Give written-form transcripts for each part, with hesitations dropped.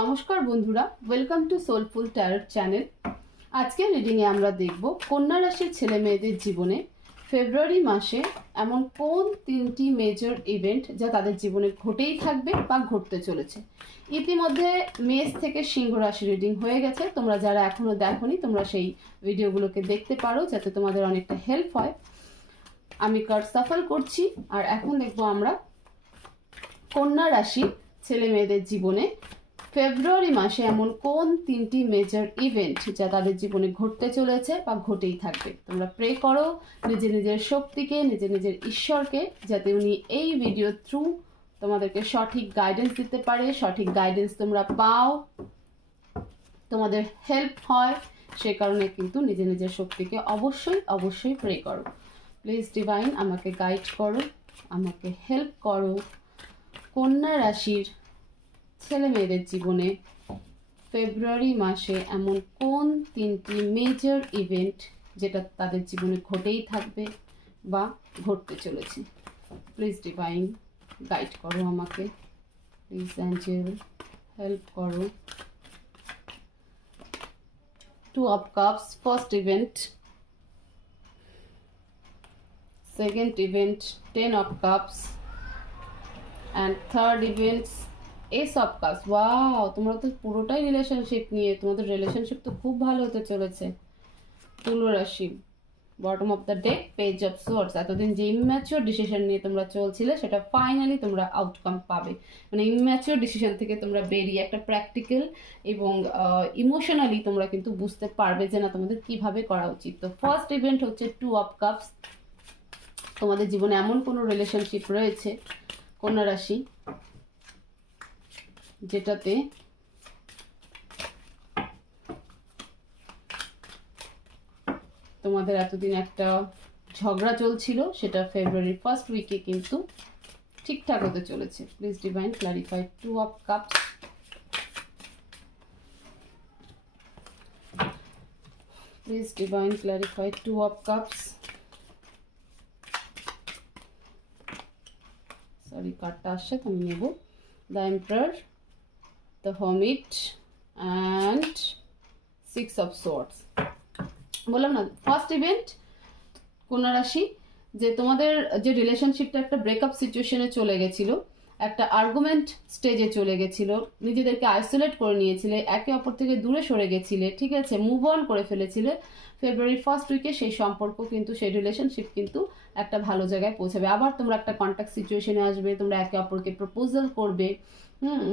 নমস্কার বন্ধুরা, welcome to soulful tarot channel. আজকের রিডিংয়ে আমরা দেখব কন্যা রাশির ছেলে মেয়েদের জীবনে ফেব্রুয়ারি মাসে এমন কোন তিনটি মেজর ইভেন্ট যা তাদের জীবনে ঘটেই থাকবে বা ঘটতে চলেছে। ইতিমধ্যে মেষ থেকে সিংহ রাশি রিডিং হয়ে গেছে। তোমরা যারা এখনো দেখোনি তোমরা সেই ভিডিওগুলোকে দেখতে পারো যাতে তোমাদের অনেকটা হেল্প হয়। আমি কার্ড সাফল করছি আর এখন দেখবো আমরা কন্যা রাশি ছেলে মেয়েদের জীবনে ফেব্রুয়ারি মাসে এমন কোন তিনটি মেজর ইভেন্ট যা তাদের জীবনে ঘটতে চলেছে বা ঘটেই থাকবে। তোমরা প্রে করো নিজের নিজের শক্তিকে, নিজের নিজের ঈশ্বরকে, যাতে উনি এই ভিডিও থ্রু তোমাদেরকে সঠিক গাইডেন্স দিতে পারে, সঠিক গাইডেন্স তোমরা পাও, তোমাদের হেল্প হয়। সে কারণে কিন্তু নিজের নিজের শক্তিকে অবশ্যই অবশ্যই প্রে করো। প্লিজ ডিভাইন আমাকে গাইড করো, আমাকে হেল্প করো। কন্যা রাশির ছেলে মেয়েদের জীবনে ফেব্রুয়ারি মাসে এমন কোন তিনটি মেজর ইভেন্ট যেটা তাদের জীবনে ঘটেই থাকবে বা ঘটতে চলেছে। প্লিজ ডিভাইন গাইড করো আমাকে, প্লিজ অ্যাঞ্জেল হেল্প করো। Two of cups, first event, second event 10 of cups, and third events Ace of Cups. Wow, তোমরা তো পুরোটাই রিলেশনশিপ নিয়ে, তোমাদের রিলেশনশিপ তো খুব ভালো হতে চলেছে। তুলা রাশি, bottom of the deck, page of swords. এতদিন যে ইম্যাচিওর ডিসিশন নিয়ে তোমরা চলছিলে সেটা ফাইনালি তোমরা আউটকাম পাবে। মানে ইম্যাচিওর ডিসিশন থেকে তোমরা বেরিয়ে একটা প্র্যাকটিক্যাল এবং ইমোশনালি তোমরা কিন্তু বুঝতে পারবে যে না তোমাদের কিভাবে করা উচিত। তো ফার্স্ট ইভেন্ট হচ্ছে 2 of Cups। তোমাদের জীবনে এমন কোনো রিলেশনশিপ রয়েছে কন্যা রাশি যেটাতে তোমাদের এতদিন একটা ঝগড়া চলছিল, সেটা ফেব্রুয়ারির ফার্স্ট উইকে কিন্তু ঠিকঠাক হতে চলেছে। Please divine clarify 2 of Cups। Please divine clarify 2 of Cups। Sorry, কার্ডটা আসছে তো আমি নেব। The emperor, the hermit and 6 of Swords। বললাম না, ফার্স্ট ইভেন্ট কন্যা রাশি যে তোমাদের যে রিলেশনশিপটা একটা ব্রেকআপ সিচুয়েশনে চলে গেছিল, একটা আর্গুমেন্ট স্টেজে চলে গেছিল, নিজেদেরকে আইসোলেট করে নিয়েছিলে, একে অপর থেকে দূরে সরে গেছিলে, ঠিক আছে, মুভ অন করে ফেলেছিলে। ফেব্রুয়ারি ফার্স্ট উইকে সেই সম্পর্ক কিন্তু, সেই রিলেশনশিপ কিন্তু একটা ভালো জায়গায় পৌঁছাবে। আবার তোমরা একটা কন্ট্যাক্ট সিচুয়েশনে আসবে, তোমরা একে অপরকে প্রপোজাল করবে,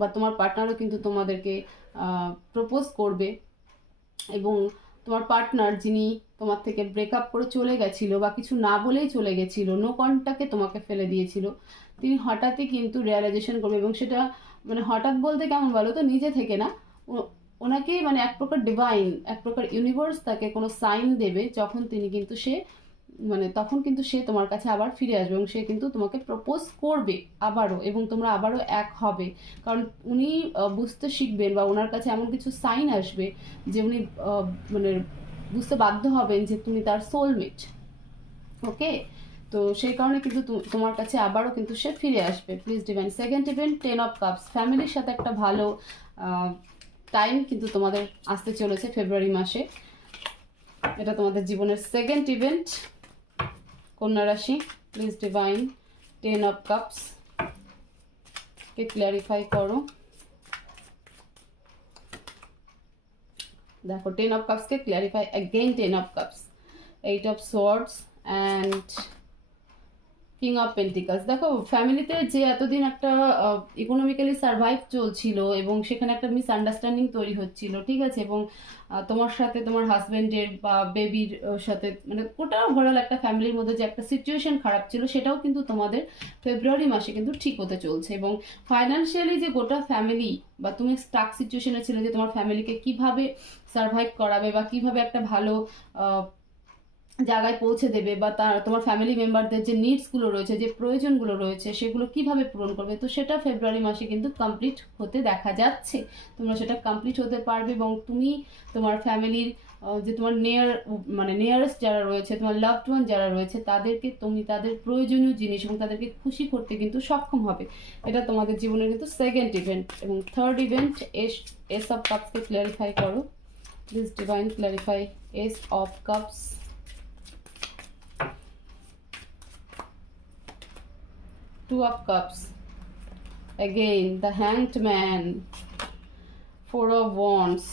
বা তোমার পার্টনারও কিন্তু তোমাদেরকে প্রপোজ করবে। এবং তোমার পার্টনার যিনি তোমার থেকে ব্রেকআপ করে চলে গেছিল বা কিছু না বলেই চলে গেছিল, নো কন্ট্যাক্টে তোমাকে ফেলে দিয়েছিল, তিনি হঠাৎই কিন্তু রিয়ালাইজেশন করবে। এবং সেটা মানে হঠাৎ বলতে কেমন বলো তো, নিজে থেকে না, ওনাকে মানে এক প্রকার ডিভাইন, এক প্রকার ইউনিভার্স তাকে কোনো সাইন দেবে যখন তিনি কিন্তু সে মানে তখন কিন্তু সে তোমার কাছে আবার ফিরে আসবে এবং সে কিন্তু তোমাকে প্রপোজ করবে আবারও, এবং তোমরা আবারও এক হবে। কারণ উনি বুঝতে শিখবেন বা ওনার কাছে এমন কিছু সাইন আসবে যে উনি মানে বুঝতে বাধ্য হবেন যে তুমি তার সোলমেট। ওকে, তো সেই কারণে কিন্তু তোমার কাছে আবারও কিন্তু সে ফিরে আসবে। Please divine second event 10 of Cups। ফ্যামিলির সাথে একটা ভালো টাইম কিন্তু তোমাদের আসতে চলেছে ফেব্রুয়ারি মাসে। এটা তোমাদের জীবনের সেকেন্ড ইভেন্ট কন্যা রাশি। Please divine 10 of Cups K clarify করো। দেখো 10 of Cups K clarify again 10 of Cups, 8 of Swords and king of pentacles. দেখো ফ্যামিলিতে যে এতদিন একটা ইকোনমিক্যালি সার্ভাইভ চলছিল এবং সেখানে একটা মিসআন্ডারস্ট্যান্ডিং তৈরি হচ্ছিল, ঠিক আছে, এবং তোমার সাথে তোমার হাজবেন্ডের বা বেবির সাথে মানে গোটা ওভারঅল একটা ফ্যামিলির মধ্যে যে একটা সিচুয়েশন খারাপ ছিল সেটাও কিন্তু তোমাদের ফেব্রুয়ারি মাসে কিন্তু ঠিক হতে চলছে। এবং ফাইন্যান্সিয়ালি যে গোটা ফ্যামিলি বা তুমি স্টাক সিচুয়েশনে ছিলে যে তোমার ফ্যামিলিকে কিভাবে সার্ভাইভ করাবে বা কিভাবে একটা ভালো জায়গায় পৌঁছে দেবে, বা তোমার ফ্যামিলি মেম্বারদের যে নিডসগুলো রয়েছে, যে প্রয়োজনগুলো রয়েছে, সেগুলো কিভাবে পূরণ করবে, তো সেটা ফেব্রুয়ারি মাসে কিন্তু কমপ্লিট হতে দেখা যাচ্ছে। তোমরা সেটা কমপ্লিট হতে পারবে, এবং তুমি তোমার ফ্যামিলির যে তোমার নিয়ারেস্ট যারা রয়েছে, তোমার লাভড ওয়ান যারা রয়েছে, তাদেরকে তুমি তাদের প্রয়োজনীয় জিনিস এবং তাদেরকে খুশি করতে কিন্তু সক্ষম হবে। এটা তোমাদের জীবনের কিন্তু সেকেন্ড ইভেন্ট। এবং থার্ড ইভেন্ট, এস অফ কাপসকে ক্ল্যারিফাই করো please divine, clarify ace of cups. Two of Cups, again the Hanged Man, Four of Wands,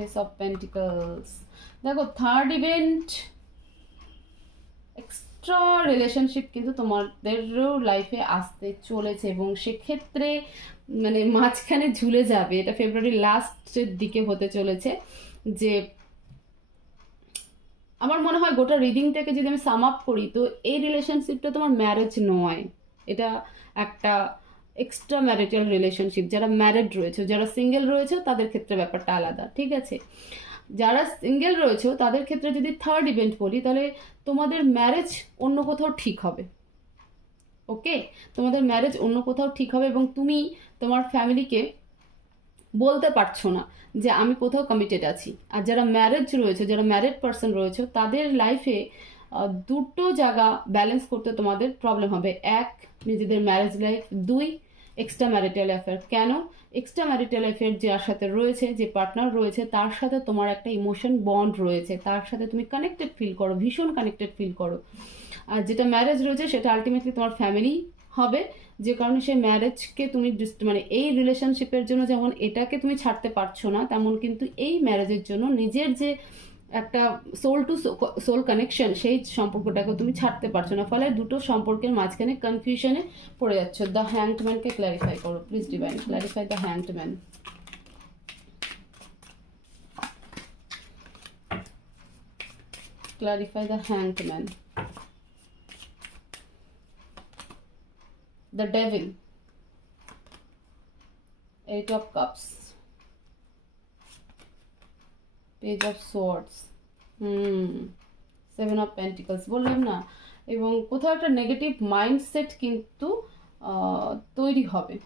Ace of Pentacles. দেখো থার্ড ইভেন্ট, এক্সট্রা রিলেশনশিপ কিন্তু তোমাদেরও লাইফে আসতে চলেছে, এবং সেক্ষেত্রে মানে মাঝখানে ঝুলে যাবে। এটা ফেব্রুয়ারি লাস্টের দিকে হতে চলেছে। যে আমার মনে হয় গোটা রিডিংটাকে যদি আমি সাম আপ করি, তো এই রিলেশনশিপটা তোমার ম্যারেজ নয়, এটা একটা এক্সট্রা ম্যারিটাল রিলেশনশিপ। যারা ম্যারিড রয়েছে, যারা সিঙ্গেল রয়েছে, তাদের ক্ষেত্রে ব্যাপারটা আলাদা, ঠিক আছে? যারা সিঙ্গেল রয়েছে তাদের ক্ষেত্রে যদি থার্ড ইভেন্ট বলি, তাহলে তোমাদের ম্যারেজ অন্য কোথাও ঠিক হবে। ওকে, তোমাদের ম্যারেজ অন্য কোথাও ঠিক হবে, এবং তুমি তোমার ফ্যামিলিকে বলতে পারছো না যে আমি কোথাও কমিটেড আছি। আর যারা ম্যারেজ রয়েছে, যারা ম্যারিড পার্সন রয়েছে, তাদের লাইফে দুটো জায়গা ব্যালেন্স করতে তোমাদের প্রবলেম হবে। এক, নিজেদের ম্যারেজ লাইফ। দুই, এক্সট্রা ম্যারিটাল অ্যাফেয়ার। কেন? এক্সট্রা ম্যারিটাল অ্যাফেয়ার যার সাথে রয়েছে, যে পার্টনার রয়েছে, তার সাথে তোমার একটা ইমোশন বন্ড রয়েছে, তার সাথে তুমি কানেক্টেড ফিল করো, ভীষণ কানেক্টেড ফিল করো। আর যেটা ম্যারেজ রয়েছে, সেটা আলটিমেটলি তোমার ফ্যামিলি হবে, যে কারণে সেই ম্যারেজকে তুমি মানে এই রিলেশনশিপের জন্য যেমন এটাকে তুমি ছাড়তে পারছো না, তেমন কিন্তু এই ম্যারেজের জন্য নিজের যে একটা সোল টু সোল কানেকশন, সেই সম্পর্কটাকে তুমি ছাড়তে পারছো না। ফলে দুটো সম্পর্কের মাঝখানে কনফিউশনে পড়ে যাচ্ছ। দ্য হ্যাংড ম্যানকে ক্ল্যারিফাই করো please divine, clarify the hanged man. Clarify the Hanged Man. The Devil, Eight of Cups, Page of Swords, Seven of Pentacles, বললাম না? এবং কোথাও একটা নেগেটিভ মাইন্ডসেট কিন্তু তৈরি হবে,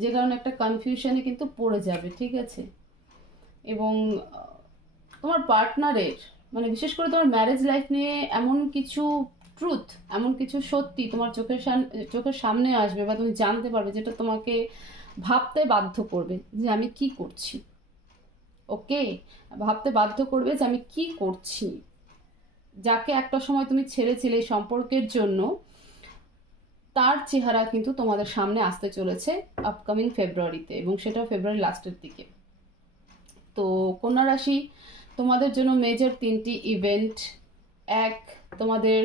যে কারণে একটা কনফিউশনে কিন্তু পড়ে যাবে, ঠিক আছে? এবং তোমার পার্টনারের মানে বিশেষ করে তোমার ম্যারেজ লাইফ নিয়ে এমন কিছু ট্রুথ, এমন কিছু সত্যি তোমার চোখের সামনে আসবে, বা তুমি জানতে পারবে, যেটা তোমাকে ভাবতে বাধ্য করবে যে আমি কি করছি। ওকে, ভাবতে বাধ্য করবে যে আমি কি করছি। যাকে একটা সময় তুমি ছেড়েছিলে এই সম্পর্কের জন্য, তার চেহারা কিন্তু তোমাদের সামনে আসতে চলেছে আপকামিং ফেব্রুয়ারিতে, এবং সেটা ফেব্রুয়ারি লাস্টের দিকে। তো কন্যা রাশি, তোমাদের জন্য মেজর তিনটি ইভেন্ট। এক, তোমাদের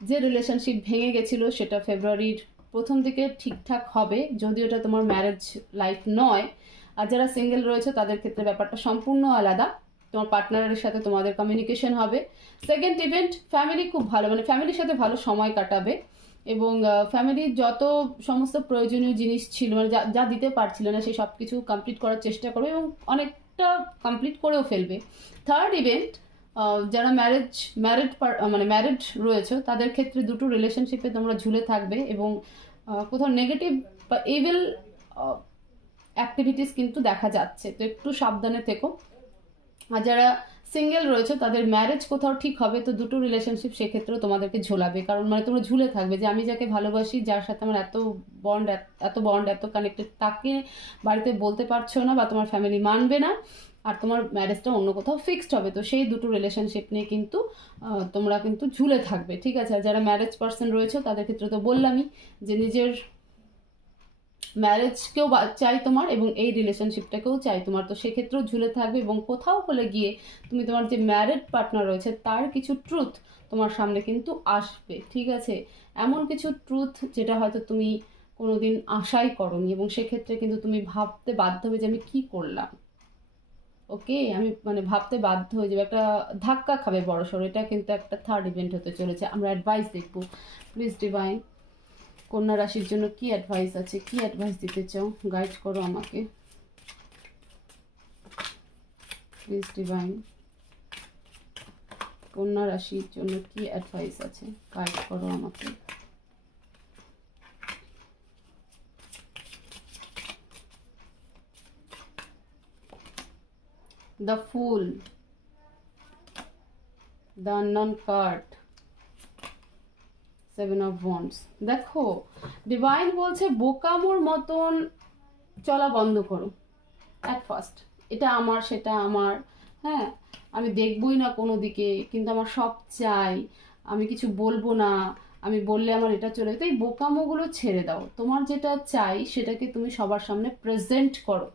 যে রিলেশনশিপ ভেঙে গেছিলো সেটা ফেব্রুয়ারির প্রথম দিকে ঠিকঠাক হবে, যদিও এটা তোমার ম্যারেজ লাইফ নয়। আর যারা সিঙ্গেল রয়েছে তাদের ক্ষেত্রে ব্যাপারটা সম্পূর্ণ আলাদা, তোমার পার্টনারের সাথে তোমাদের কমিউনিকেশন হবে। সেকেন্ড ইভেন্ট, ফ্যামিলি খুব ভালো, মানে ফ্যামিলির সাথে ভালো সময় কাটাবে, এবং ফ্যামিলির যত সমস্ত প্রয়োজনীয় জিনিস ছিল, মানে যা দিতে পারছিল না, সেই সব কিছু কমপ্লিট করার চেষ্টা করবে, এবং অনেকটা কমপ্লিট করেও ফেলবে। থার্ড ইভেন্ট, যারা ম্যারিড রয়েছে, তাদের ক্ষেত্রে দুটো রিলেশনশিপে তোমরা ঝুলে থাকবে, এবং কোথাও নেগেটিভ বা ইভিল অ্যাক্টিভিটিস কিন্তু দেখা যাচ্ছে, তো একটু সাবধানে থেকো। আর যারা সিঙ্গেল রয়েছে তাদের ম্যারেজ কোথাও ঠিক হবে, তো দুটো রিলেশনশিপ সেক্ষেত্রেও তোমাদেরকে ঝোলাবে, কারণ মানে তোমরা ঝুলে থাকবে যে আমি যাকে ভালোবাসি, যার সাথে আমার এত বন্ড এত কানেক্টেড, তাকে বাড়িতে বলতে পারছো না, বা তোমার ফ্যামিলি মানবে না, আর তোমার ম্যারেজটা অন্য কোথাও ফিক্সড হবে। তো সেই দুটো রিলেশনশিপ নিয়ে কিন্তু তোমরা কিন্তু ঝুলে থাকবে, ঠিক আছে? আর যারা ম্যারেজ পার্সন রয়েছে তাদের ক্ষেত্রে তো বললামই যে নিজের ম্যারেজকেও চাই তোমার, এবং এই রিলেশনশিপটাকেও চাই তোমার, তো সেক্ষেত্রেও ঝুলে থাকবে। এবং কোথাও হলে গিয়ে তুমি তোমার যে ম্যারিড পার্টনার রয়েছে তার কিছু ট্রুথ তোমার সামনে কিন্তু আসবে, ঠিক আছে? এমন কিছু ট্রুথ যেটা হয়তো তুমি কোনোদিন আশাই করনি, এবং সেক্ষেত্রে কিন্তু তুমি ভাবতে বাধ্য হবে যে আমি কি করলাম। ওকে, আমি মানে ভাবতে বাধ্য হয়ে যাবে, একটা ধাক্কা খাবে বড়সড়। এটা কিন্তু একটা থার্ড ইভেন্ট হতে চলেছে। আমরা অ্যাডভাইস দেখবো প্লিজ ডিভাইন, কন্যা রাশির জন্য কি অ্যাডভাইস আছে, কি অ্যাডভাইস দিতে চাও, গাইড করো আমাকে। প্লিজ ডিভাইন কন্যা রাশির জন্য কি অ্যাডভাইস আছে, গাইড করো আমাকে। The full, the unknown card, 7 of wands। দেখো ডিভাইন বলছে বোকামোর মতন চলা বন্ধ করো অ্যাট ফার্স্ট। এটা আমার, সেটা আমার, হ্যাঁ আমি দেখবই না কোনো দিকে, কিন্তু আমার সব চাই, আমি কিছু বলবো না, আমি বললে আমার এটা চলে, তো এই বোকামোগুলো ছেড়ে দাও। তোমার যেটা চাই সেটাকে তুমি সবার সামনে প্রেজেন্ট করো,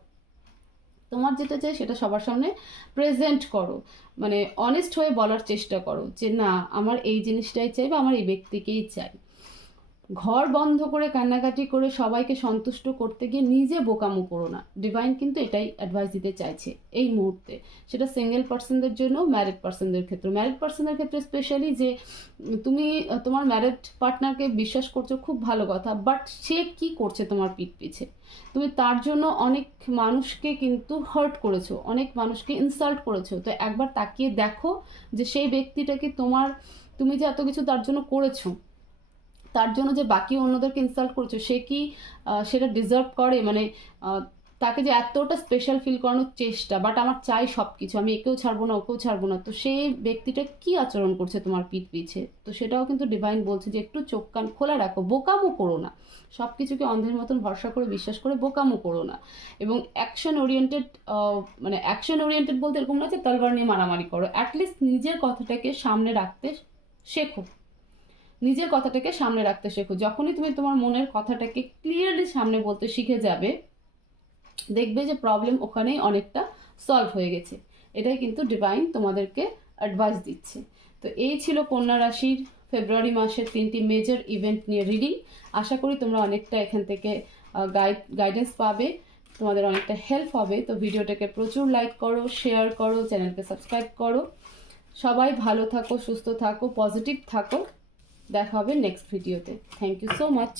তোমার যেটা চাই সেটা সবার সামনে প্রেজেন্ট করো, মানে অনেস্ট হয়ে বলার চেষ্টা করো যে না আমার এই জিনিসটাই চাই বা আমার এই ব্যক্তিকেই চাই। ঘর বন্ধ করে কান্নাকাটি করে সবাইকে সন্তুষ্ট করতে গিয়ে নিজে বোকামো করো না। ডিভাইন কিন্তু এটাই অ্যাডভাইস দিতে চাইছে এই মুহূর্তে, সেটা সিঙ্গেল পার্সনদের জন্য, ম্যারিড পার্সনদের ক্ষেত্রে। ম্যারিড পার্সনের ক্ষেত্রে স্পেশালি যে তুমি তোমার ম্যারিড পার্টনারকে বিশ্বাস করছো, খুব ভালো কথা, বাট সে কি করছে তোমার পিঠ পিছে, তুমি তার জন্য অনেক মানুষকে কিন্তু হার্ট করেছো, অনেক মানুষকে ইনসাল্ট করেছো। তো একবার তাকিয়ে দেখো যে সেই ব্যক্তিটাকে তুমি যে এত কিছু তার জন্য করেছো, তার জন্য যে বাকি অন্যদেরকে ইনসাল্ট করছো, সে কি সেটা ডিজার্ভ করে? মানে তাকে যে এতটা স্পেশাল ফিল করানোর চেষ্টা, বাট আমার চাই সব কিছু, আমি একেও ছাড়বো না ওকেও ছাড়বো না, তো সেই ব্যক্তিটা কি আচরণ করছে তোমার পিঠ পিছে, তো সেটাও কিন্তু ডিভাইন বলছে যে একটু চোখ কান খোলা রাখো, বোকামো করো না, সব কিছুকে অন্ধের মতন ভরসা করে বিশ্বাস করে বোকামো করো না। এবং অ্যাকশন ওরিয়েন্টেড, মানে অ্যাকশন ওরিয়েন্টেড বলতে এরকম না যে তলবার নিয়ে মারামারি করো, অ্যাটলিস্ট নিজের কথাটাকে সামনে রাখতে শেখো, নিজের কথাটাকে সামনে রাখতে শেখো। যখনই তুমি তোমার মনের কথাটাকে ক্লিয়ারলি সামনে বলতে শিখে যাবে, দেখবে যে প্রবলেম ওখানেই অনেকটা সলভ হয়ে গেছে। এটাই কিন্তু ডিভাইন তোমাদেরকে অ্যাডভাইস দিচ্ছে। তো এই ছিল কন্যা রাশির ফেব্রুয়ারি মাসের 3টি মেজর ইভেন্ট নিয়ে রিডিং। আশা করি তোমরা অনেকটা এখান থেকে গাইডেন্স পাবে, তোমাদের অনেকটা হেল্প হবে। তো ভিডিওটাকে প্রচুর লাইক করো, শেয়ার করো, চ্যানেলকে সাবস্ক্রাইব করো। সবাই ভালো থাকো, সুস্থ থাকো, পজিটিভ থাকো। দেখা হবে নেক্সট ভিডিওতে। Thank you so much.